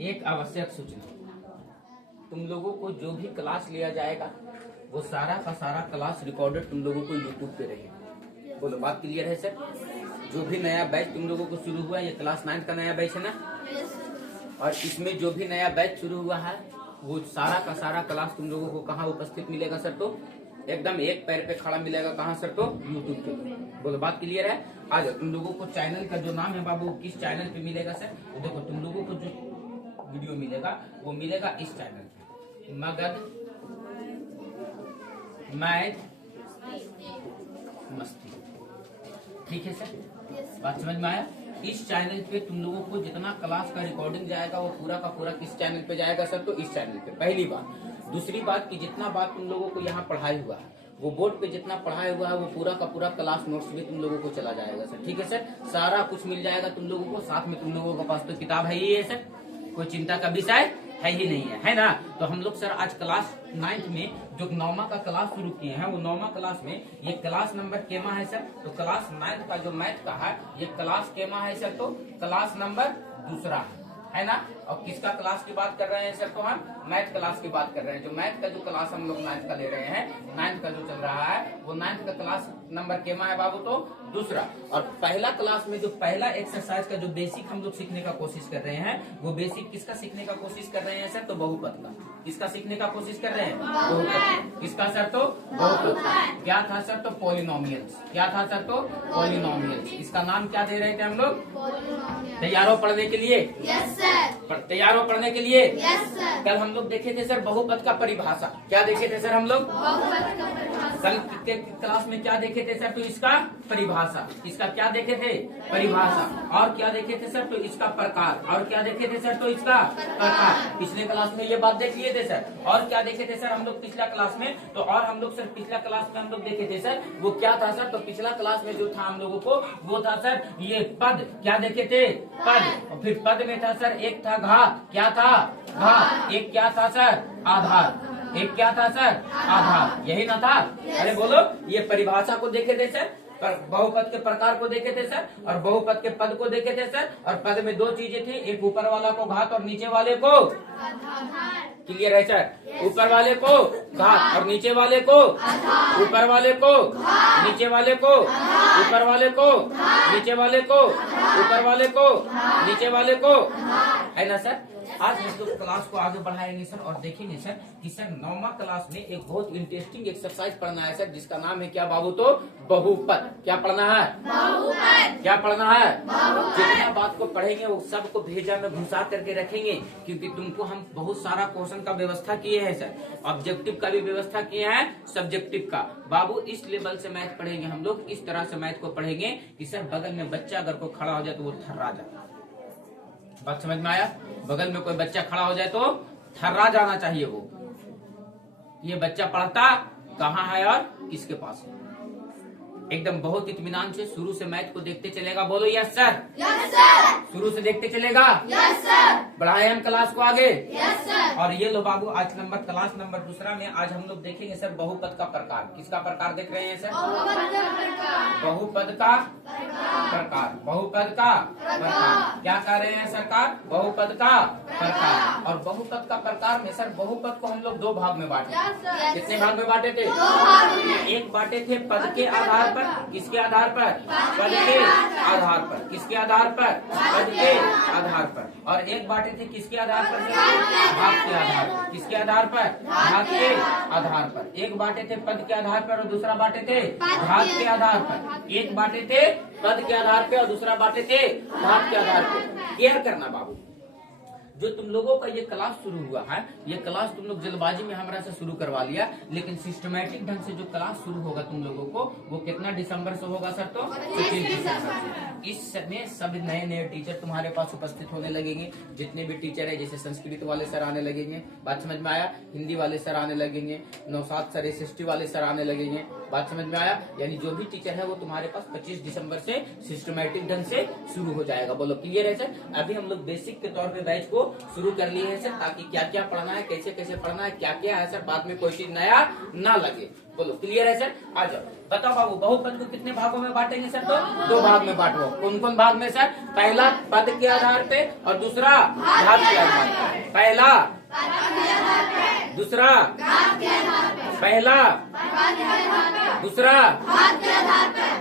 एक आवश्यक सूचना, तुम लोगों को जो भी क्लास लिया जाएगा वो सारा का सारा क्लास रिकॉर्डेड तुम लोगों को यूट्यूब पे रहेगा। बोलो, बात क्लियर है सर? जो भी नया बैच तुम लोगों को शुरू हुआ, ये क्लास 9 का नया बैच है ना, और इसमें जो भी नया बैच शुरू हुआ है वो सारा का सारा क्लास तुम लोगों को कहाँ उपस्थित मिलेगा सर? तो एकदम एक पैर पे खड़ा मिलेगा। कहाँ सर? तो यूट्यूब पे। बोलो, बात क्लियर है? आ जाओ। तुम लोगों को चैनल का जो नाम है बाबू, किस चैनल पे मिलेगा सर? तो देखो, तुम लोगों को जो वीडियो मिलेगा वो मिलेगा इस चैनल पे, मगध मैथ मस्ती। ठीक है सर, बात समझ में आया? इस चैनल पे तुम लोगों को जितना क्लास का रिकॉर्डिंग जाएगा वो पूरा का पूरा किस चैनल पे जाएगा सर? तो इस चैनल पे। पहली बात। दूसरी बात कि जितना बात तुम लोगों को यहाँ पढ़ाई हुआ है वो बोर्ड पे जितना पढ़ाई हुआ है वो पूरा का पूरा क्लास नोट्स भी तुम लोगों को चला जाएगा सर। ठीक है सर, सारा कुछ मिल जाएगा तुम लोगों को। साथ में तुम लोगों के पास तो किताब है ही है सर, कोई चिंता का विषय है ही नहीं है ना? तो हम लोग सर आज क्लास 9th में जो 9वां का क्लास शुरू किए हैं वो 9वां क्लास में ये क्लास नंबर केमा है सर? तो क्लास 9th का जो मैथ का है ये क्लास केमा है सर? तो क्लास नंबर दूसरा है ना? और किसका क्लास की बात कर रहे हैं सर? तो हम मैथ क्लास की बात कर रहे हैं। जो मैथ का जो क्लास हम लोग 9th का ले रहे हैं, 9th का जो चल रहा है वो 9th का क्लास नंबर केमा है बाबू? तो दूसरा। और पहला क्लास में जो पहला एक्सरसाइज का जो बेसिक हम लोग सीखने का कोशिश कर रहे हैं वो बेसिक किसका सीखने का कोशिश कर रहे हैं सर? तो बहुपद का। किसका सीखने का कोशिश कर रहे हैं? बहुपद। किसका सर? तो बहुपद। क्या था सर? तो पॉलिनोमियल्स। क्या था सर? तो पॉलिनोमियल्स। इसका नाम क्या दे रहे थे हम लोग? तैयार हो पढ़ने के लिए? Yes sir. तैयार हो पढ़ने के लिए? Yes sir. कल हम लोग देखे थे सर बहुपद का परिभाषा। क्या देखे थे सर हम लोग? बहुपद का परिभाषा। कल के क्लास में क्या देखे थे सर? तो इसका परिभाषा। इसका क्या देखे थे? परिभाषा। और क्या देखे थे सर? तो इसका प्रकार। और क्या देखे थे सर? तो इसका प्रकार। पिछले क्लास में ये बात देख लिए थे सर। और क्या देखे थे सर हम लोग पिछला क्लास में? तो और हम लोग सर पिछला क्लास में हम लोग देखे थे सर वो क्या था सर? तो पिछला क्लास में जो था हम लोगों को वो था सर ये पद। क्या देखे थे? पद। और फिर पद में था सर एक था घात। क्या था? घात। एक क्या था सर? आधार। एक क्या था सर? आधार। यही ना था? अरे बोलो, ये परिभाषा को देखे थे सर, पर बहुपद के प्रकार को देखे थे सर, और बहुपद के पद को देखे थे सर। और पद में दो चीजें थी, एक ऊपर वाला को घात और नीचे वाले को आधार। क्लियर है सर? ऊपर वाले को घात और नीचे वाले को ऊपर वाले को नीचे वाले को ऊपर वाले को नीचे वाले को ऊपर वाले को नीचे वाले को, है ना सर? आज हम लोग क्लास को आगे बढ़ाएंगे सर और देखेंगे सर कि सर 9वां क्लास में एक बहुत इंटरेस्टिंग एक्सरसाइज पढ़ना है सर, जिसका नाम है क्या बाबू? तो बहुपद। क्या पढ़ना है? बहुपद। क्या पढ़ना है? बहुपद। जितना बात को पढ़ेंगे वो सबको भेजा में घुसा करके रखेंगे, क्योंकि तुमको हम बहुत सारा क्वेश्चन का व्यवस्था किए हैं सर, ऑब्जेक्टिव का भी व्यवस्था किए हैं, सब्जेक्टिव का। बाबू इस लेवल से मैथ पढ़ेंगे हम लोग, इस तरह से मैथ को पढ़ेंगे कि सर बगल में बच्चा अगर कोई खड़ा हो जाए तो वो थर्रा जाए। बात समझ में आया? बगल में कोई बच्चा खड़ा हो जाए तो थर्रा जाना चाहिए वो। ये बच्चा पढ़ता कहाँ है और किसके पास है? एकदम बहुत इत्मीनान से शुरू से मैथ को देखते चलेगा। बोलो यस सर। Yes sir. शुरू से देखते चलेगा। Yes sir. बढ़ाए हम क्लास को आगे। Yes sir. और ये लो बाबू, आज क्लास नंबर दूसरा में आज हम लोग देखेंगे सर बहुपद का प्रकार। किसका प्रकार देख रहे हैं सर? बहुपद का प्रकार। बहुपद का प्रकार। बहुपद का प्रकार। क्या कह रहे हैं सरकार? बहुपद का प्रकार। और बहुपद का प्रकार में सर बहुपद को हम लोग दो भाग में बांटे। Yes sir. कितने भाग में बांटे थे? दो भाग में। एक बांटे थे पद के आधार पर। किसके आधार पर? पद के आधार पर। किसके आधार पर? पद के आधार पर। और एक बांटे थे किसके आधार पर? भाग के आधार पर। किसके आधार पर? भाग के आधार पर। एक बांटे थे पद के आधार पर और दूसरा बांटे थे भाग के आधार पर। एक बांटे थे पद के आधार पे और दूसरा बांटे थे भाग के आधार पे। केयर करना बाबू, जो तुम लोगों का ये क्लास शुरू हुआ है, ये क्लास तुम लोग जल्दबाजी में हमारा से शुरू करवा लिया, लेकिन सिस्टमेटिक ढंग से जो क्लास शुरू होगा तुम लोगों को वो कितना दिसंबर से होगा सर? तो 25 दिसंबर से। इस समय सब नए नए टीचर तुम्हारे पास उपस्थित होने लगेंगे। जितने भी टीचर है, जैसे संस्कृत वाले सर आने लगेंगे, बात समझ में आया? हिंदी वाले सर आने लगेंगे, नौसाद सर SST वाले सर आने लगेंगे, बात समझ में आया? यानी जो भी टीचर है वो तुम्हारे पास 25 दिसंबर से सिस्टमेटिक ढंग से शुरू हो जाएगा। बोलो क्लियर है सर? अभी हम लोग बेसिक के तौर पे बैच को शुरू कर लिए हैं सर, ताकि क्या क्या पढ़ना है, कैसे कैसे पढ़ना है, क्या क्या है सर, बाद में कोई चीज नया ना लगे। बोलो क्लियर है सर? आ जाओ बताओ बाबू, बहुपद को कितने भागों में बांटेंगे सर? तो 2 भाग में बांटो। कौन कौन भाग में सर? पहला पद के आधार पे और दूसरा घात के आधार पे। पहला दूसरा पहला दूसरा।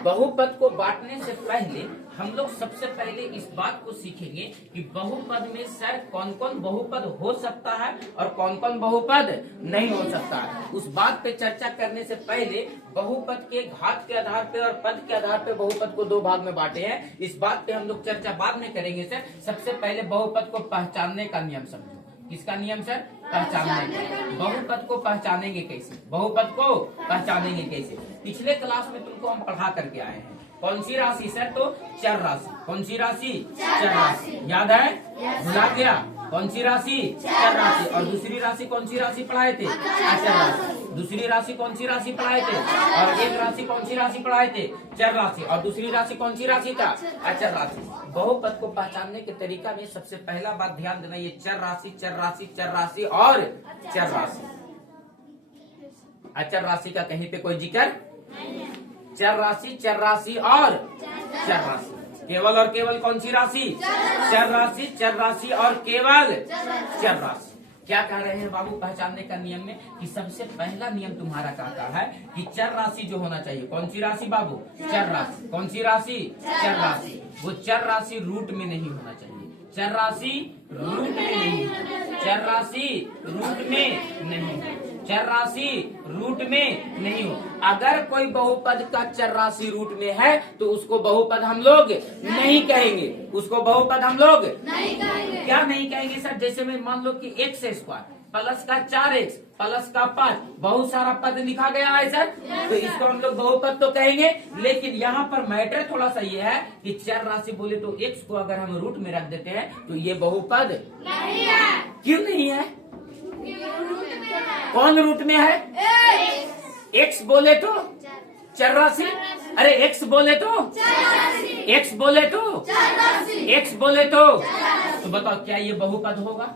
बहुपद को बांटने से पहले हम लोग सबसे पहले इस बात को सीखेंगे कि बहुपद में सर कौन कौन बहुपद हो सकता है और कौन कौन बहुपद नहीं हो सकता है। उस बात पे चर्चा करने से पहले बहुपद के घात के आधार पे और पद के आधार पे बहुपद को 2 भाग में बांटे हैं, इस बात पे हम लोग चर्चा बाद में करेंगे सर। सबसे पहले बहुपद को पहचानने का नियम समझो। किसका नियम सर? पहचानने का। बहुपद को पहचानेंगे कैसे? बहुपद को पहचानेंगे कैसे? पिछले क्लास में तुमको हम पढ़ा करके आए हैं। कौन सी राशि सर? तो चर राशि। कौन सी राशि? चर राशि। याद है? भुला गया? कौन सी राशि? चर राशि। और दूसरी राशि कौन सी राशि पढ़ाए थे? अचर राशि। दूसरी राशि कौन सी राशि पढ़ाए थे? और एक राशि कौन सी राशि पढ़ाए थे? चर राशि। और दूसरी राशि कौन सी राशि था? अचर राशि। बहुपद को पहचानने के तरीका में सबसे पहला बात ध्यान देना, ये चर राशि, चर राशि, चर राशि और चर राशि। अचर राशि का कहीं पे कोई जिक्र? चर राशि, चर राशि और चर राशि। केवल और केवल कौन सी राशि? चर राशि, चर राशि और केवल चर राशि। क्या कह रहे हैं बाबू पहचानने का नियम में कि सबसे पहला नियम तुम्हारा कहता है कि चर राशि जो होना चाहिए, कौन सी राशि बाबू? चर राशि। कौन सी राशि? चर राशि। वो चर राशि रूट में नहीं होना चाहिए। चर राशि रूट में नहीं, चर राशि रूट में नहीं, चर राशि रूट में नहीं हो। अगर कोई बहुपद का चर राशि रूट में है तो उसको बहुपद हम लोग नहीं कहेंगे। उसको बहुपद हम लोग नहीं कहेंगे। क्या नहीं कहेंगे सर? जैसे में मान लो कि x स्क्वायर प्लस का 4x प्लस का 5, बहुत सारा पद लिखा गया है सर, तो इसको हम लोग बहुपद तो कहेंगे। लेकिन यहाँ पर मैटर थोड़ा सा ये है कि चर राशि बोले तो x को अगर हम रूट में रख देते हैं तो ये बहुपद नहीं है। क्यों नहीं है? कौन रूट में है? x बोले तो चर राशि, अरे x बोले तो x बोले तो x बोले तो बताओ क्या ये बहुपद होगा?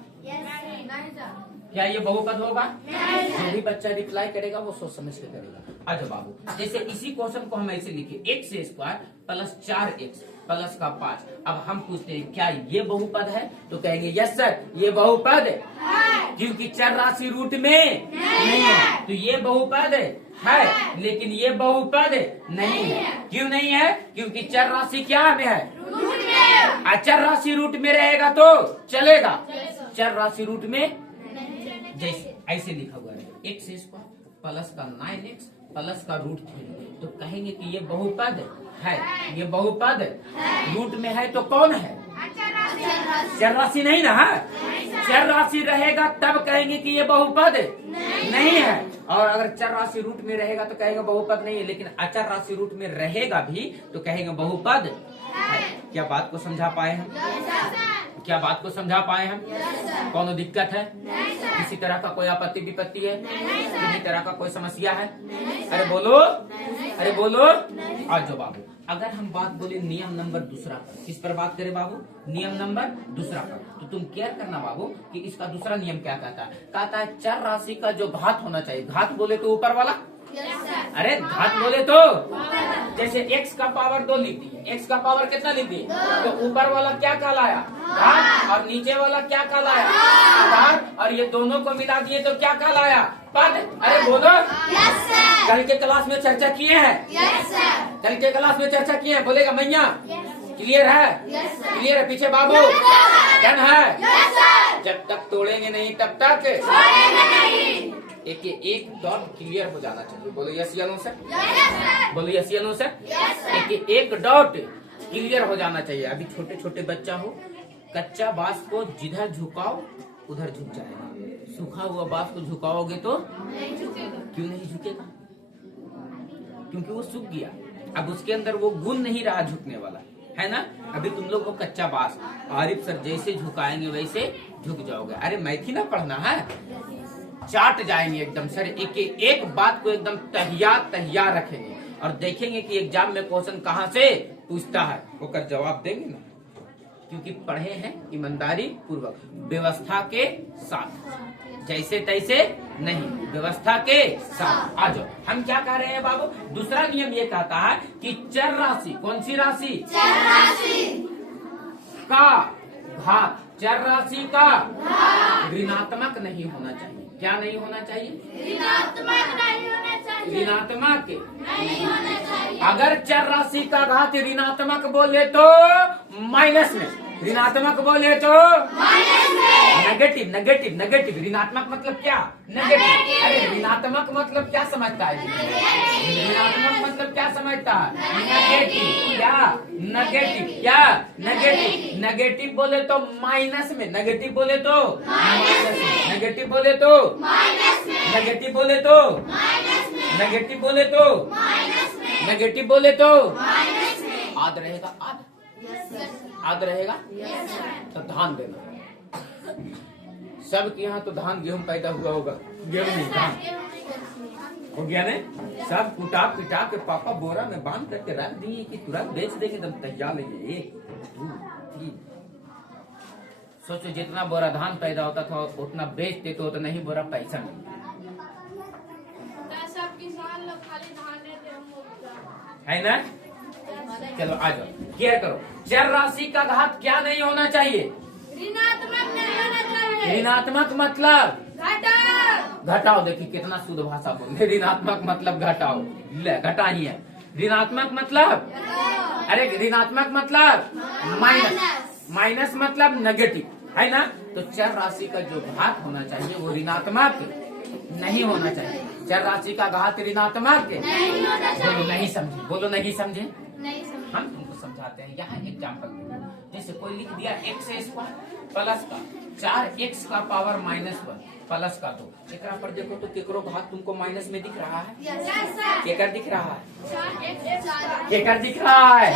क्या ये बहुपद होगा? जो भी बच्चा रिप्लाई करेगा वो सोच समझ के करेगा। अच्छा बाबू, जैसे इसी क्वेश्चन को हम ऐसे लिखे x square plus 4x plus का 5। अब हम पूछते हैं क्या ये बहुपद है? तो कहेंगे यस सर ये बहुपद है, क्योंकि चर राशि रूट में नहीं है। तो ये बहुपद है लेकिन ये बहुपद नहीं है। क्यों नहीं है? क्योंकि चर राशि क्या में है? रूट में। अचर राशि रूट में रहेगा तो चलेगा, चर राशि रूट में जैसे ऐसे लिखा हुआ है x स्क्वायर प्लस का 9x प्लस का रूट 3, तो कहेंगे कि ये बहुपद है। ये बहुपद रूट में है तो कौन है? चर राशि नहीं ना है। चर राशि रहेगा तब कहेंगे कि ये बहुपद नहीं है। और अगर चर राशि रूट में रहेगा तो कहेंगे बहुपद नहीं है, लेकिन अचर राशि रूट में रहेगा भी तो कहेंगे बहुपद है। क्या बात को समझा पाए हम? क्या बात को समझा पाए हम? कौन दिक्कत है? किसी तरह का कोई आपत्ति विपत्ति है? किसी तरह का कोई समस्या है? अरे बोलो, अरे बोलो। आज जो बाबू अगर हम बात बोले नियम नंबर दूसरा पर, किस पर बात करें बाबू? नियम नंबर दूसरा पर। तो तुम केयर करना बाबू कि इसका दूसरा नियम क्या कहता है? कहता है चर राशि का जो घात होना चाहिए, घात बोले तो ऊपर वाला, अरे घात बोले तो जैसे x का पावर 2 लिख दिए, x का पावर कितना लिख दिए, तो ऊपर वाला क्या कहलाया? घात, और नीचे वाला क्या कहलाया? आधार, और ये दोनों को मिला दिए तो क्या कहलाया? पद। अरे बोलो। कल के क्लास में चर्चा किए हैं, कल के क्लास में चर्चा किए हैं, बोलेगा मैया क्लियर है? क्लियर है? पीछे बाबू डन है? जब तक तोड़ेंगे नहीं तब तक एक डॉट क्लियर हो जाना चाहिए। बोलो यस या नो सर? बोलो यस या नो सर? एक डॉट क्लियर हो जाना चाहिए। अभी छोटे छोटे बच्चा हो, कच्चा बांस को जिधर झुकाओ उधर झुक जाएगा, सूखा हुआ बांस को झुकाओगे तो क्यों नहीं झुकेगा? क्योंकि वो सूख गया, अब उसके अंदर वो गुण नहीं रहा झुकने वाला, है ना? अभी तुम लोग को कच्चा बांस आरिफ सर जैसे झुकाएंगे वैसे झुक जाओगे। अरे मैथी ना पढ़ना है, चाट जाएंगे एकदम सर। एक बात को एकदम तैयार रखेंगे और देखेंगे कि एग्जाम में क्वेश्चन कहाँ से पूछता है, वो कर जवाब देंगे ना। क्योंकि पढ़े हैं ईमानदारी पूर्वक, व्यवस्था के साथ, जैसे तैसे नहीं, व्यवस्था के साथ। आ जाओ, हम क्या कह रहे हैं बाबू, दूसरा नियम ये कहता है कि चर राशि, कौन सी राशि, चर राशि का घात, चर राशि का ऋणात्मक नहीं होना चाहिए। क्या नहीं होना चाहिए, ऋणात्मक नहीं होना चाहिए, ऋणात्मक नहीं होना चाहिए। अगर चर राशि का घात ऋणात्मक बोले तो माइनस में, ऋणात्मक बोले तो माइनस में, नेगेटिव नेगेटिव नेगेटिव। ऋणात्मक मतलब क्या, नेगेटिव। अरे ऋणात्मक मतलब क्या समझता है, ऋणात्मक मतलब क्या समझता है, नेगेटिव। क्या नेगेटिव, क्या नेगेटिव, नेगेटिव बोले तो माइनस में, नेगेटिव बोले तो माइनस में, नेगेटिव बोले तो माइनस में, नेगेटिव बोले तो माइनस में, नेगेटिव बोले तो माइनस में, नेगेटिव बोले तो माइनस में। आद रहेगा, आद यस सर, आद रहेगा। Yes sir. तो धान देना, सबके यहाँ तो धान गेहूं पैदा हुआ होगा, गेहूं नहीं धान हो गया ने, सब कुटा पिटा के पापा बोरा में बांध करके रख दिए कि तुरंत बेच देंगे, एकदम तैयार लेंगे। 1 2 3 सोचो जितना बोरा धान पैदा होता था उतना बेचते तो उतना ही बोरा पैसा मिलता। सब किसान लोग खाली धान देते, हम लोग है ना। चलो आ जाओ, क्लियर करो। चर राशि का घात क्या नहीं होना चाहिए, ऋणात्मक नहीं होना चाहिए, ऋणात्मक मतलब घटाओ, घटाओ। देखिए कितना शुद्ध भाषा बोले, ऋणात्मक मतलब घटाओ, ले घटा ही है। ऋणात्मक मतलब, अरे ऋणात्मक मतलब माइनस, माइनस मतलब नेगेटिव, है ना। तो चर राशि का जो घात होना चाहिए वो ऋणात्मक नहीं होना चाहिए। चर राशि का घात ऋणात्मक नहीं होना चाहिए। बोलो नहीं समझे, बोलो नहीं समझे। नहीं समझ, हम तुमको समझाते हैं। यहाँ एग्जाम्पल जैसे कोई लिख दिया x स्क्वायर प्लस का 4x का पावर -1 प्लस का 2। एक पर देखो तो केकरो घात तुमको माइनस में दिख रहा है, यस सर, केकर दिख रहा है, चार केकर दिख रहा है,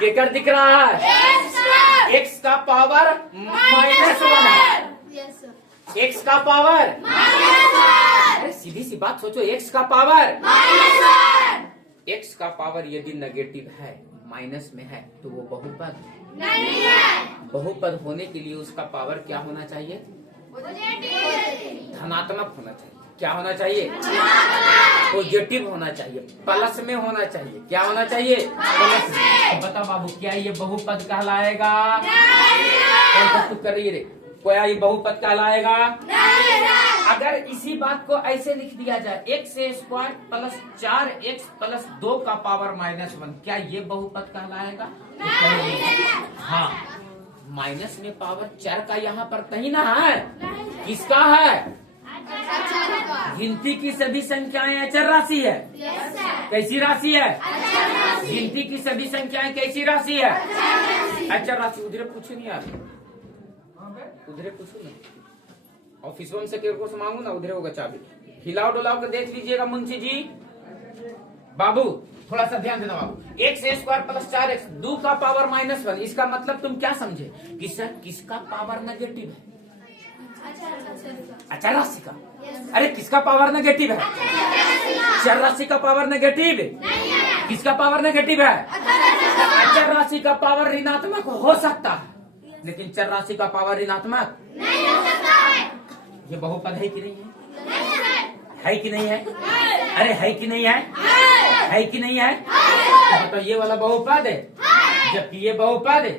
केकर दिख रहा है, x का पावर -1 है, यस सर, x का पावर, अरे सीधी सी बात सोचो, x का पावर, x का पावर यदि नेगेटिव है, माइनस में है, तो वो बहुपद नहीं है, बहुपद होने के लिए उसका पावर क्या होना चाहिए, धनात्मक होना चाहिए। क्या होना चाहिए, पॉजिटिव होना चाहिए, प्लस में होना चाहिए। क्या होना चाहिए, प्लस में। तो बता बाबू, क्या ये बहुपद कहलाएगा, कौन कर रही है रे, क्या ये बहुपद कहलाएगा। अगर इसी बात को ऐसे लिख दिया जाए, x square plus 4x plus 2 का पावर -1, क्या ये बहुपद कहलाएगा। हाँ, माइनस में पावर 4 का यहाँ पर कहीं ना है, किसका है, गिनती की सभी संख्याएं अचर राशि है। कैसी राशि है, गिनती की सभी संख्याएं कैसी राशि है, अचर राशि। उधर पूछो नहीं यार, उधर पूछो ना, ऑफिसों में से केवल को मांगू ना, उधर होगा चाबी। हिलाओ डुलाओ के देख लीजिएगा मुंशी जी। बाबू थोड़ा सा ध्यान देना बाबू। x स्क्वायर प्लस 4x 2 का पावर -1, इसका मतलब तुम क्या समझे कि सर किसका पावर नेगेटिव है, अचर राशि का। अरे किसका पावर नेगेटिव है, चर राशि का पावर नेगेटिव है। किसका पावर नेगेटिव है, अचर राशि का पावर ऋणात्मक हो सकता है, लेकिन चर राशि का पावर ऋणात्मक नहीं हो सकता है। ये बहुपद है कि नहीं है कि नहीं है, अरे है कि नहीं है कि नहीं है। तो ये वाला बहुपद है, जबकि ये बहुपद है।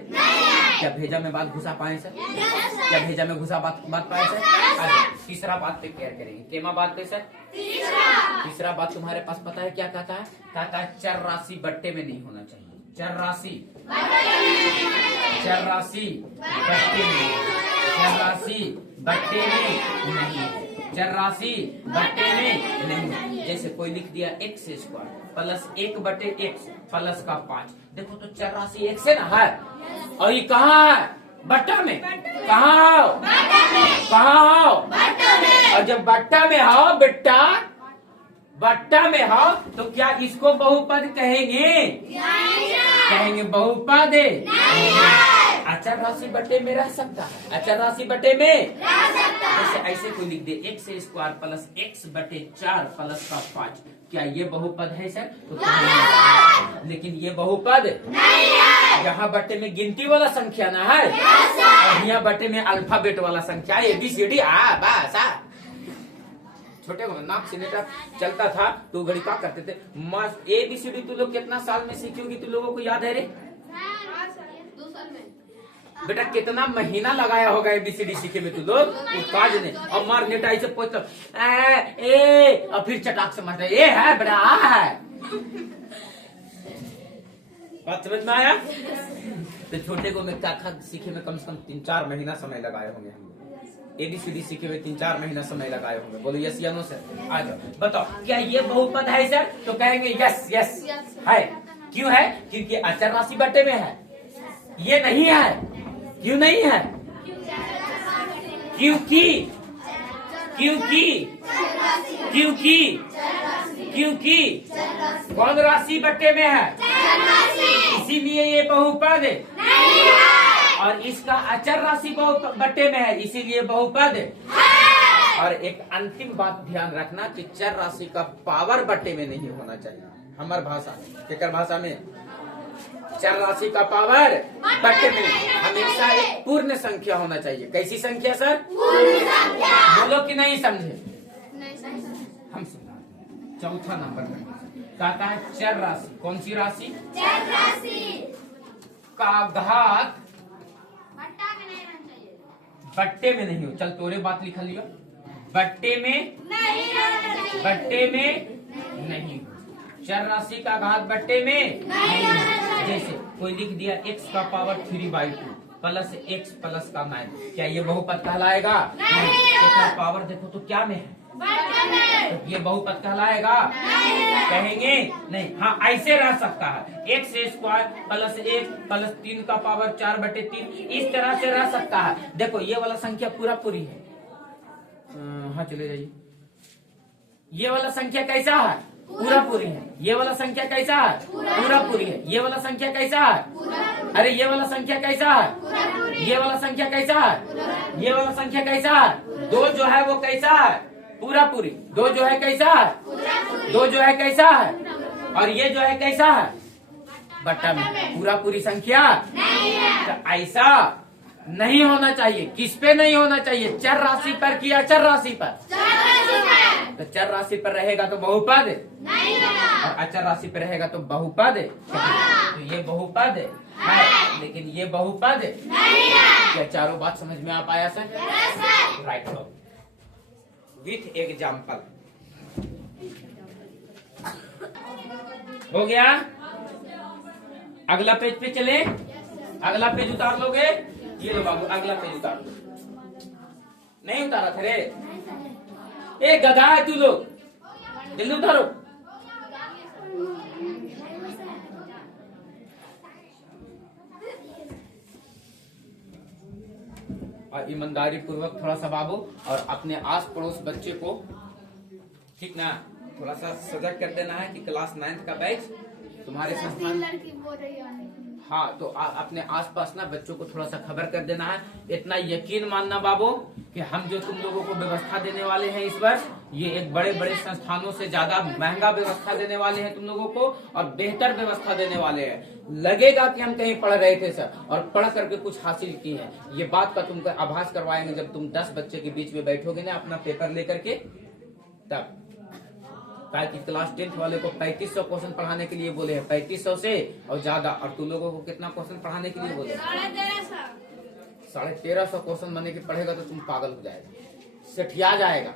क्या भेजा में बात घुसा पाए सर, क्या भेजा में घुसा बात पाए सर। अच्छा, तीसरा बात पे केयर करेंगे। केमा बात पे सर, तीसरा बात तुम्हारे पास पता है क्या कहता है, कहता है चर राशि बट्टे में नहीं होना चाहिए। चर राशि, चर राशि बट्टे में, चर राशि बट्टे में नहीं, चर राशि बट्टे में नहीं। जैसे कोई लिख दिया x square plus 1/x plus का 5। देखो तो चर राशि x है ना, है, और ये कहाँ है, बट्टा में। कहाँ हो, कहाँ हो, और जब बट्टा में हो बेटा, बट्टा में हो, तो क्या इसको बहुपद कहेंगे, कहेंगे बहुपद है। अचर राशि बटे में रह सकता है, अचर राशि बटे में जैसे ऐसे कोई लिख दे एक्स स्क्वायर प्लस एक्स बटे 4 प्लस का 5, क्या ये बहुपद है सर? तो लेकिन ये बहुपद नहीं है। यहाँ बटे में गिनती वाला संख्या ना है, और यहाँ बटे में अल्फाबेट वाला संख्या ABCD बस। छोटे नाक सिनेटर चलता था तो घड़ी क्या करते थे, मस्त ABCD तू लोग कितना साल में सीखोगी? तू लोगों को याद है रे? 2 साल में। बेटा कितना महीना लगाया होगा ABCD सीखे में तू लोग, काज ने और मार नेटाई से पूछ ए और फिर चटाक से मारता ये है बेटा आ है। बात समझ में आया? तो छोटे को मैं काखा सीखे में कम से कम 3-4 महीना समय लगाए होंगे हम। ABCD सीखे में 3-4 महीना समय लगाए होंगे। बोलो यस या नो सर? आ जाओ बताओ क्या ये बहुपद है सर? तो कहेंगे यस यस है। क्यों है? क्योंकि अचर राशि बटे में है। ये नहीं है। क्यों नहीं है? क्योंकि क्योंकि क्योंकि क्योंकि कौन राशि बटे में है, इसीलिए ये बहुपद है। और इसका अचर राशि बटे में है, इसीलिए बहुपद है। और एक अंतिम बात ध्यान रखना कि चर राशि का पावर बटे में नहीं होना चाहिए। हमार भाषा में, केकर भाषा में, चर राशि का पावर बटे में हमेशा एक पूर्ण संख्या होना चाहिए। कैसी संख्या सर? पूर्ण संख्या। बोलो कि नहीं समझे? हम समझा। चौथा नंबर कहता है चर राशि। कौन सी राशि? चर राशि का घात बट्टे में नहीं हो। चल तोरे बात लिखा लियो, बट्टे में नहीं, बट्टे में नहीं। चर राशि का घात बट्टे में नहीं। जैसे कोई लिख दिया x का पावर 3/2 प्लस x प्लस का 9, क्या ये बहुपद कहलाएगा? नहीं। इसका पावर देखो तो क्या में है? तो ये बहुपद कहलाएगा? कहेंगे नहीं। हाँ ऐसे रह सकता है, x स्क्वायर प्लस 1 प्लस 3 का पावर 4/3, इस तरह से रह सकता है। देखो ये वाला संख्या पूरा पूरी है। हाँ चले जाइए। ये वाला संख्या कैसा है? पूरा पूरी है। ये वाला संख्या कैसा है? पूरा पूरी है। ये वाला संख्या कैसा है? अरे ये वाला संख्या कैसा है? ये वाला संख्या कैसा है? ये वाला संख्या कैसा है? 2 जो है वो कैसा है? पूरा पूरी। 2 जो है कैसा है? 2 जो है कैसा है? और ये जो है कैसा है? बट्टा में। पूरा पूरी संख्या नहीं है। तो ऐसा नहीं होना चाहिए। किस पे नहीं होना चाहिए? चर राशि पर कि अचर राशि पर? तो चर राशि पर रहेगा तो बहुपद नहीं होगा, और अचर राशि पर रहेगा तो बहुपद है। तो ये बहुपद है, लेकिन ये बहुपद नहीं है। क्या चारों बात समझ में आ पाया सर? राइट विथ एग्जाम्पल हो गया। अगला पेज पे चले। अगला पेज उतार लोगे? ये लो बाबू अगला पेज उतार लो। नहीं उतारा थे रे? ए गधा है तू लोग, जल्दी उतारो। और ईमानदारी पूर्वक थोड़ा सा बाबू और अपने आस पड़ोस बच्चे को ठीक ना थोड़ा सा सजग कर देना है कि क्लास 9th का बैच तुम्हारे संस्थान। हाँ तो अपने आसपास ना बच्चों को थोड़ा सा खबर कर देना है। इतना यकीन मानना बाबू कि हम जो तुम लोगों को व्यवस्था देने वाले हैं इस वर्ष, ये एक बड़े बड़े संस्थानों से ज्यादा महंगा व्यवस्था देने वाले हैं तुम लोगों को, और बेहतर व्यवस्था देने वाले हैं। लगेगा कि हम कहीं पढ़ रहे थे सर और पढ़ करके कुछ हासिल की है, ये बात का तुमको आभास करवाएंगे जब तुम 10 बच्चे के बीच में बैठोगे ना अपना पेपर लेकर के तब। ताकि क्लास 10th वाले को 3500 क्वेश्चन पढ़ाने के लिए बोले हैं, 3500 से और ज्यादा, और तुम लोगों को कितना क्वेश्चन पढ़ाने के लिए बोले? 1350 क्वेश्चन बनने के पढ़ेगा तो तुम पागल हो जाएगा, सेठिया जाएगा।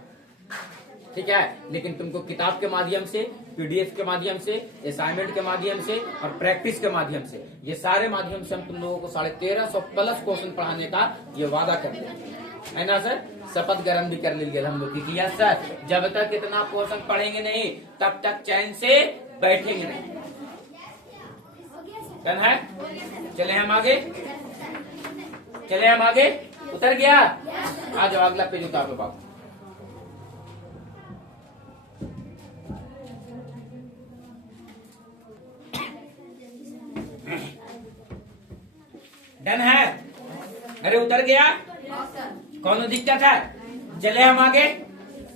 ठीक है, लेकिन तुमको किताब के माध्यम से, PDF के माध्यम से, असाइनमेंट के माध्यम से और प्रैक्टिस के माध्यम से, ये सारे माध्यम से हम तुम लोगों को 1350 प्लस क्वेश्चन पढ़ाने का ये वादा करते हैं, है ना सर? शपथ ग्रहण भी कर लीजिए हम लोग की यस सर, जब तक इतना क्वेश्चन पढ़ेंगे नहीं तब तक चैन से बैठेंगे नहीं। डन है? चले हम आगे, चले हम आगे। उतर गया? आ जाओ अगला पेज उतार लो बाबू। डन है? अरे उतर गया? कौन दिक्कत है? चले हम आगे।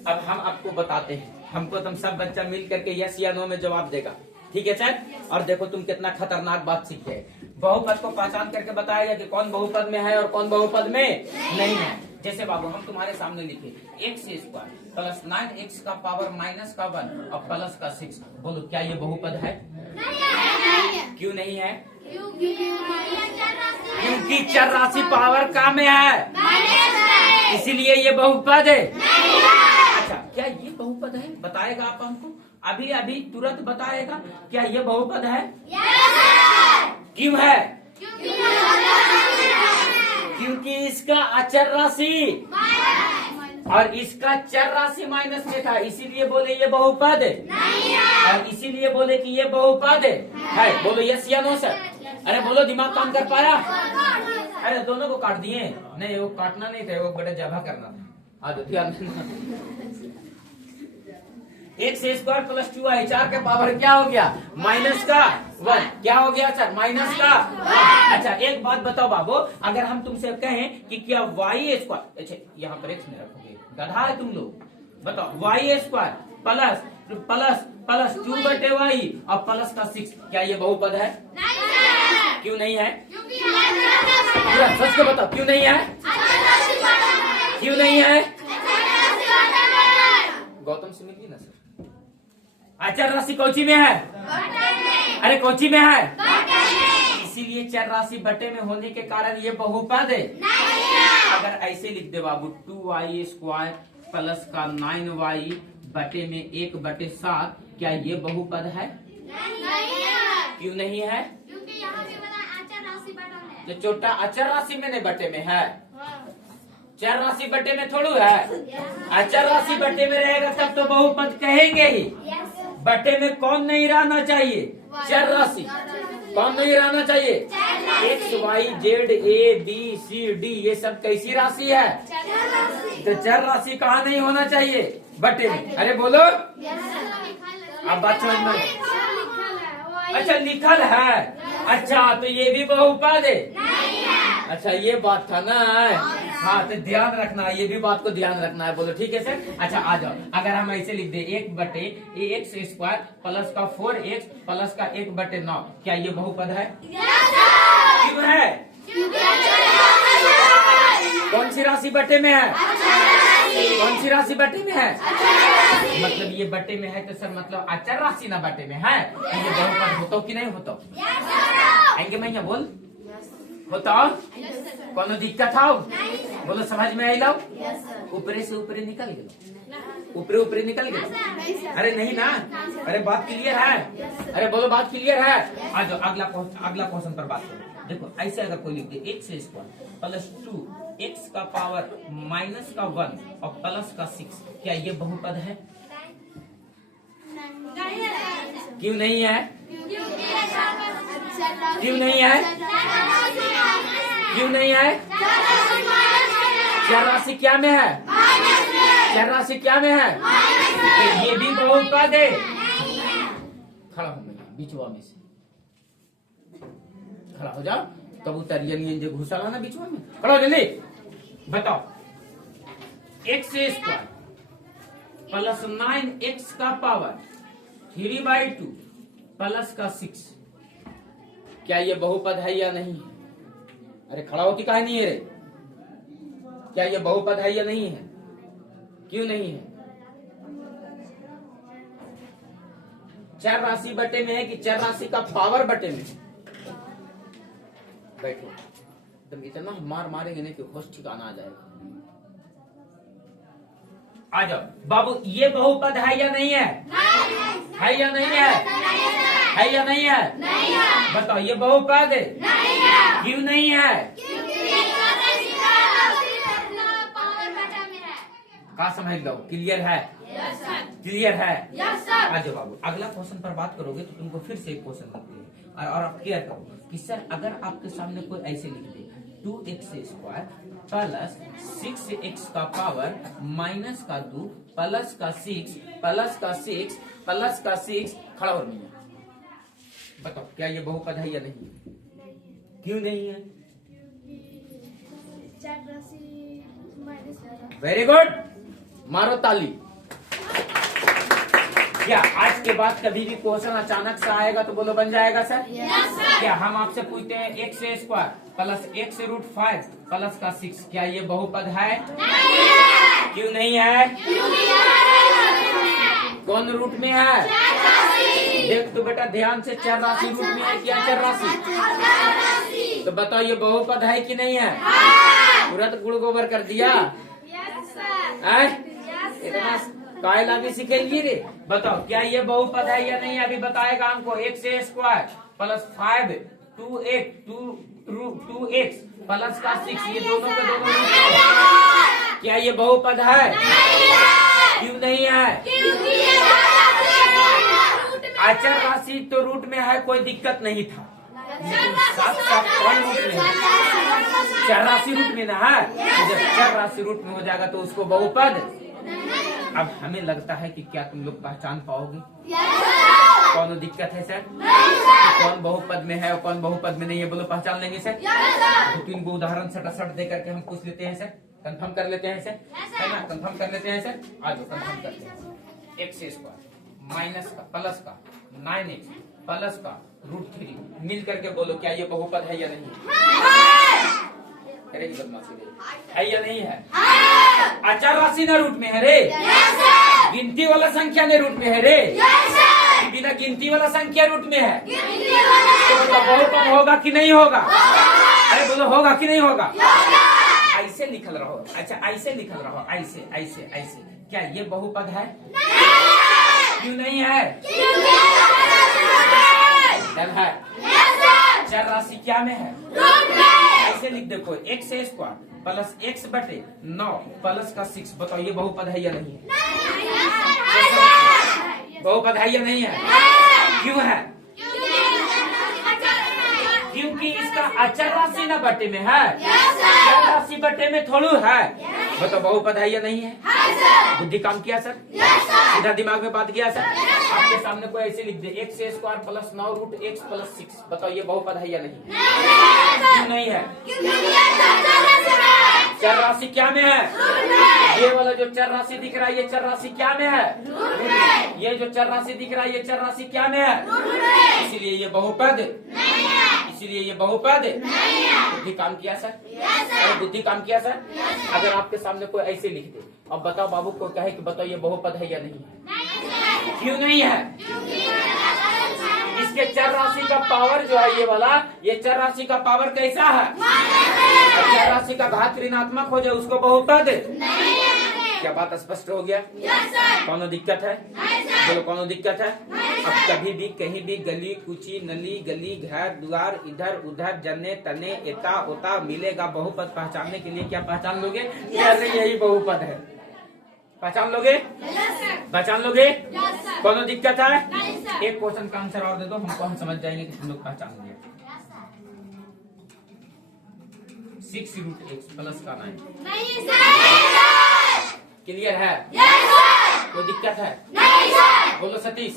अब हम आपको बताते हैं, हमको तुम सब बच्चा मिल करके यस या नो में जवाब देगा, ठीक है सर? और देखो तुम कितना खतरनाक बात सीखे। बहुपद को पहचान करके बताएगा कि कौन बहुपद में है और कौन बहुपद में नहीं है। जैसे बाबू हम तुम्हारे सामने लिखे x स्क्वायर प्लस 9x का पावर माइनस का 1 और प्लस का 6। बोलो क्या ये बहुपद है? क्यों नहीं है? क्योंकि चर राशि पावर का में है, इसीलिए ये बहुपद है। अच्छा क्या ये बहुपद है? बताएगा आप हमको अभी अभी तुरंत बताएगा क्या ये बहुपद है? क्यों है? क्योंकि इसका अचर राशि और इसका चर राशि माइनस में था, इसीलिए बोले ये बहुपद है। और इसीलिए बोले कि ये बहुपद है। बोलो यस या नो सर? अरे बोलो, दिमाग काम कर पाया? अरे दोनों को काट दिए? नहीं वो काटना नहीं था, वो बड़ा जबा करना था। आ ध्यान x स्क्वायर प्लस 2y, 4 के पावर क्या हो गया? माइनस का 1। क्या हो गया सर? माइनस का 1। अच्छा एक बात बताओ बाबू, अगर हम तुमसे कहें कि क्या y स्क्वायर, अच्छा यहाँ पर x में रखोगे, गधा है तुम लोग, बताओ y square plus plus plus 2/y और प्लस का 6, क्या ये बहुपद है? क्यों नहीं है? पूरा सच के बताओ, क्यों नहीं है? क्यों नहीं है? गौतम से मिलिए ना सर। अचर राशि कौची में है? अरे कौची में है? इसीलिए चर राशि बटे में होने के कारण ये बहुपद है। अगर ऐसे लिख दे बाबू 2y स्क्वायर प्लस का 9y बटे में 1/7, क्या ये बहुपद है? क्यों नहीं है? क्योंकि यहाँ भी बताया अचर राशि बटा है। जो छोटा अचर राशि में नहीं बटे में है, चर राशि बटे में थोड़ू है। अचर राशि बटे में रहेगा तब तो बहुपद कहेंगे ही। बटे में कौन नहीं रहना चाहिए? चर राशि। कौन नहीं रहना चाहिए? x y z a b c d, ये सब कैसी राशि है? तो चर राशि कहाँ नहीं होना चाहिए? बटे में। अरे बोलो, अब बात समझ में। अच्छा लिखल है, अच्छा तो ये भी बहुपद है। अच्छा ये बात था ना, हाँ तो ध्यान रखना, ये भी बात को ध्यान रखना है। बोलो ठीक है सर। अच्छा आ जाओ, अगर हम ऐसे लिख दे 1/x स्क्वायर प्लस का 4x प्लस का 1/9, क्या ये बहुपद है? क्यों है? कौन सी राशि बटे में है? कौन सी राशि बटे में है? मतलब ये बटे में है तो सर मतलब अचर राशि ना बटे में है, ये बहुपद होता कि नहीं होता? आएंगे मैया बोल होता? कोनो दिक्कत हो? बोलो समझ में आई लो? ऊपरे से ऊपरे निकल गए, ऊपरे ऊपरे निकल गए। अरे नहीं ना? अरे बात क्लियर है? अरे बोलो बात क्लियर है? आ जाओ अगला क्वेश्चन पर बात करो। देखो ऐसे अगर कोई लिख दे x स्क्वायर प्लस 2x का पावर माइनस का 1 और प्लस का 6, क्या ये बहुपद है? क्यों नहीं है? क्यों नहीं है? क्यों नहीं है? चर राशि क्या में है? चर राशि क्या में है? तो ये भी बहुपद है। खड़ा हो बीचवा में से, खड़ा हो जाओ। कबूतर ये घुसा ना बीचवा में, खड़ा हो जल्दी। बताओ x स्क्वायर प्लस 9x का पावर 3/2 प्लस का 6, क्या ये बहुपद है या नहीं? अरे खड़ा होती काहे नहीं है रे? क्या ये बहुपद है या नहीं है? क्यों नहीं है? चर राशि बटे में है कि चर राशि का पावर बटे में? बैठो, तुम इतना मार मारेंगे नहीं कि होश ठिकाना आ जाएगा। आ जाओ बाबू, ये बहुपद है या नहीं है? है या नहीं है? है या नहीं है? बताओ ये बहुपद है? क्यों नहीं है? का समझ लो? क्लियर है? क्लियर है? आ जाओ बाबू, अगला क्वेश्चन पर बात करोगे तो तुमको फिर से एक क्वेश्चन लिखते हैं और आप क्लियर करो कि सर अगर आपके सामने कोई ऐसे लिख दे 2x स्क्वायर प्लस 6x का पावर माइनस का 2 प्लस का 6 प्लस का 6 प्लस का 6, खड़ा हो नहीं है। बताओ क्या ये बहुपद है या नहीं? क्यों नहीं है? वेरी गुड, मारो ताली। क्या आज के बाद कभी भी क्वेश्चन अचानक से आएगा तो बोलो बन जाएगा सर? क्या हम आपसे पूछते हैं x square plus x root 5 plus का 6, क्या ये बहुपद है? क्यों नहीं है? कौन रूट में है? देख तो बेटा ध्यान से, चर राशि रूट में है क्या? चर राशि। तो बताओ ये बहुपद है कि नहीं है? पूरा तो गुड़ गोबर कर दिया। इतना कायला भी सीखेंगी रे। बताओ क्या ये बहुपद है या नहीं? अभी बताएगा हमको। x square plus 5 2x plus का 6, ये दोनों के दोनों क्या ये बहुपद है? क्यों नहीं है? अचर राशि तो रूट में है, कोई दिक्कत नहीं था। साथ साथ कौन रूट में है? चर राशि रूट में ना है। जब चर राशि रूट में हो जाएगा तो उसको बहुपद। अब हमें लगता है कि क्या तुम लोग पहचान पाओगे? कौन दिक्कत है सर? कौन बहुपद में है और कौन बहुपद में नहीं है, बोलो पहचान लेंगे सर? तो 3 को उदाहरण सटासट दे करके हम पूछ लेते हैं सर, कंफर्म कर लेते हैं सर, है ना? कंफर्म कर लेते हैं सर, आज कंफर्म कर लेते हैं। x स्क्वायर माइनस का प्लस का 9x प्लस का रूट 3 मिल करके बोलो क्या ये बहुपद है या नहीं? करेगी बदमाशी है या नहीं है? अचर राशि ना रूट में है रे? गिनती वाला संख्या ने रूट में है रे? बिना गिनती वाला संख्या रूट में है। तो बहुपद होगा कि नहीं होगा? अरे बोलो होगा कि नहीं होगा? ऐसे लिखल रहो। अच्छा ऐसे लिखल रहो, ऐसे ऐसे ऐसे। क्या ये बहुपद है? क्यों नहीं है? है। चर राशि क्या में है? ऐसे लिख देखो, x स्क्वायर प्लस x बटे 9 प्लस का 6, बताओ ये बहुपद है या नहीं है? बहुपद है या नहीं है? क्यों है? क्योंकि इसका अचर राशि ना बटे में है, चर राशि बटे में थोड़ू है। बताओ बहुपद है या नहीं है? बुद्धि काम किया सर? सीधा दिमाग में बात किया सर? आपके सामने कोई ऐसे लिख दे x square plus 9 root x plus 6, बताओ ये बहुपद है या नहीं? क्यों नहीं है? चर राशि क्या में है? ये वाला जो चर राशि दिख रहा है ये चर राशि क्या में है? ये जो चर राशि दिख रहा है ये चर राशि क्या में है? इसीलिए ये बहुपद, इसीलिए ये बहुपद। बुद्धि काम किया सर? अरे बुद्धि काम किया सर? अगर आपके सामने कोई ऐसे लिख दे अब बताओ बाबू को कहे कि बताओ ये बहुपद है या नहीं है? क्यों नहीं है? इसके चर राशि का पावर जो है ये वाला, ये चर राशि का पावर कैसा है? चर राशि का घात ऋणात्मक हो जाए उसको बहुपद। क्या बात स्पष्ट हो गया? कौन दिक्कत है? बोलो कौन दिक्कत है? अब कभी भी कहीं भी गली कुची नली गली घर द्वार इधर उधर जने तने एता ओता मिलेगा, बहुपद पहचानने के लिए क्या पहचान लोगे? यही बहुपद है। पहचान लोगे? पहचान लोगे? कौन दिक्कत है? एक क्वेश्चन का आंसर और दे दो हमको, हम समझ जाएंगे कि तुम लोग पहचान लोगे। 6 रूट x प्लस का 9 क्लियर है? कोई दिक्कत है? बोलो सतीश।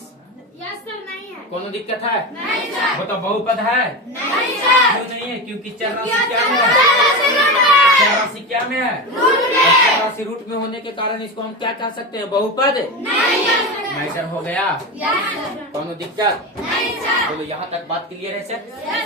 यस सर, नहीं है। कौन दिक्कत है? नहीं सर। बताओ बहुपद है? नहीं सर। क्यों नहीं है? क्योंकि चर राशि क्या में है? चर राशि क्या में है? चर राशि रूट में होने के कारण इसको हम क्या कह सकते हैं? बहुपद। मैटर हो गया? कौन दिक्कत? बोलो यहाँ तक बात क्लियर है सर?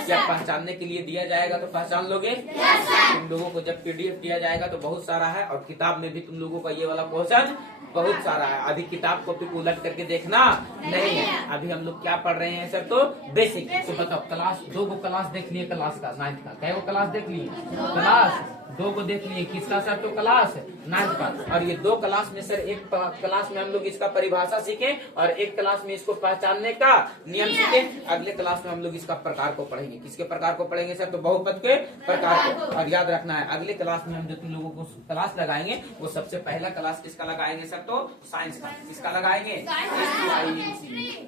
क्या पहचानने के लिए दिया जाएगा तो पहचान लोगे? तुम लोगों को जब PDF दिया जाएगा तो बहुत सारा है, और किताब में भी तुम लोगों का ये वाला क्वेश्चन बहुत सारा है। अभी किताब को फिर उलट करके देखना नहीं है। अभी हम लोग क्या पढ़ रहे हैं सर? तो बेसिक। तो बताओ क्लास 2 को क्लास देख लिए, क्लास का 9th का क्या वो क्लास देख लिए? क्लास 2 को देख लिए, किसका सर? तो क्लास 9th का। और ये 2 क्लास में सर, एक क्लास में हम लोग इसका परिभाषा सीखे और एक क्लास में इसको पहचानने का नियम सीखे। अगले क्लास में हम लोग इसका प्रकार को पढ़ेंगे। किसके प्रकार को पढ़ेंगे सर? तो बहुपद के प्रकार को। और याद रखना है अगले क्लास में हम जो तुम लोगों को क्लास लगाएंगे वो सबसे पहला क्लास किसका लगाएंगे सर? तो साइंस का। किसका लगाएंगे?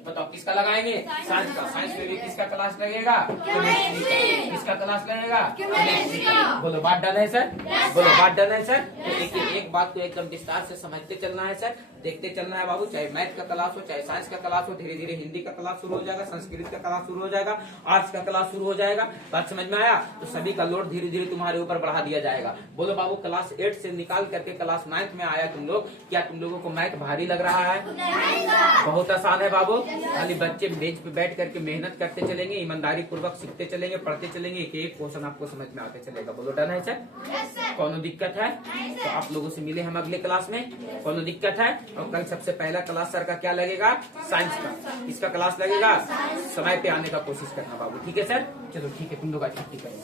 बताओ किसका लगाएंगे? साइंस का। साइंस में भी किसका क्लास लगेगा? किसका क्लास लगेगा? बोलो बात डन है सर? बोलो बात डन है सर? तो देखिए एक बात को एकदम विस्तार से समझते चलना है सर। देखते चलना है बाबू, चाहे मैथ का क्लास हो, चाहे साइंस का क्लास हो, धीरे धीरे हिंदी का क्लास शुरू हो जाएगा, संस्कृत का क्लास शुरू हो जाएगा, आर्ट्स का क्लास शुरू हो जाएगा। बात समझ में आया? तो सभी का लोड धीरे धीरे तुम्हारे ऊपर बढ़ा दिया जाएगा। बोलो बाबू, क्लास 8 से निकाल करके क्लास 9 में आया तुम लोग, क्या तुम लोगों को मैथ भारी लग रहा है? बहुत आसान है बाबू। खाली बच्चे मेज पे बैठ करके मेहनत करते चलेंगे, ईमानदारी पूर्वक सीखते चलेंगे, पढ़ते चलेंगे, एक एक क्वेश्चन आपको समझ में आते चलेगा। बोलो डन है सर? कोनो दिक्कत है? तो आप लोगों से मिले हम अगले क्लास में। कोनो दिक्कत है? और कल सबसे पहला क्लास सर का क्या लगेगा? साइंस का। किसका क्लास लगेगा? समय पे आने का कोशिश करना बाबू, ठीक है सर? चलो ठीक है, तुम लोग आज छुट्टी करेंगे।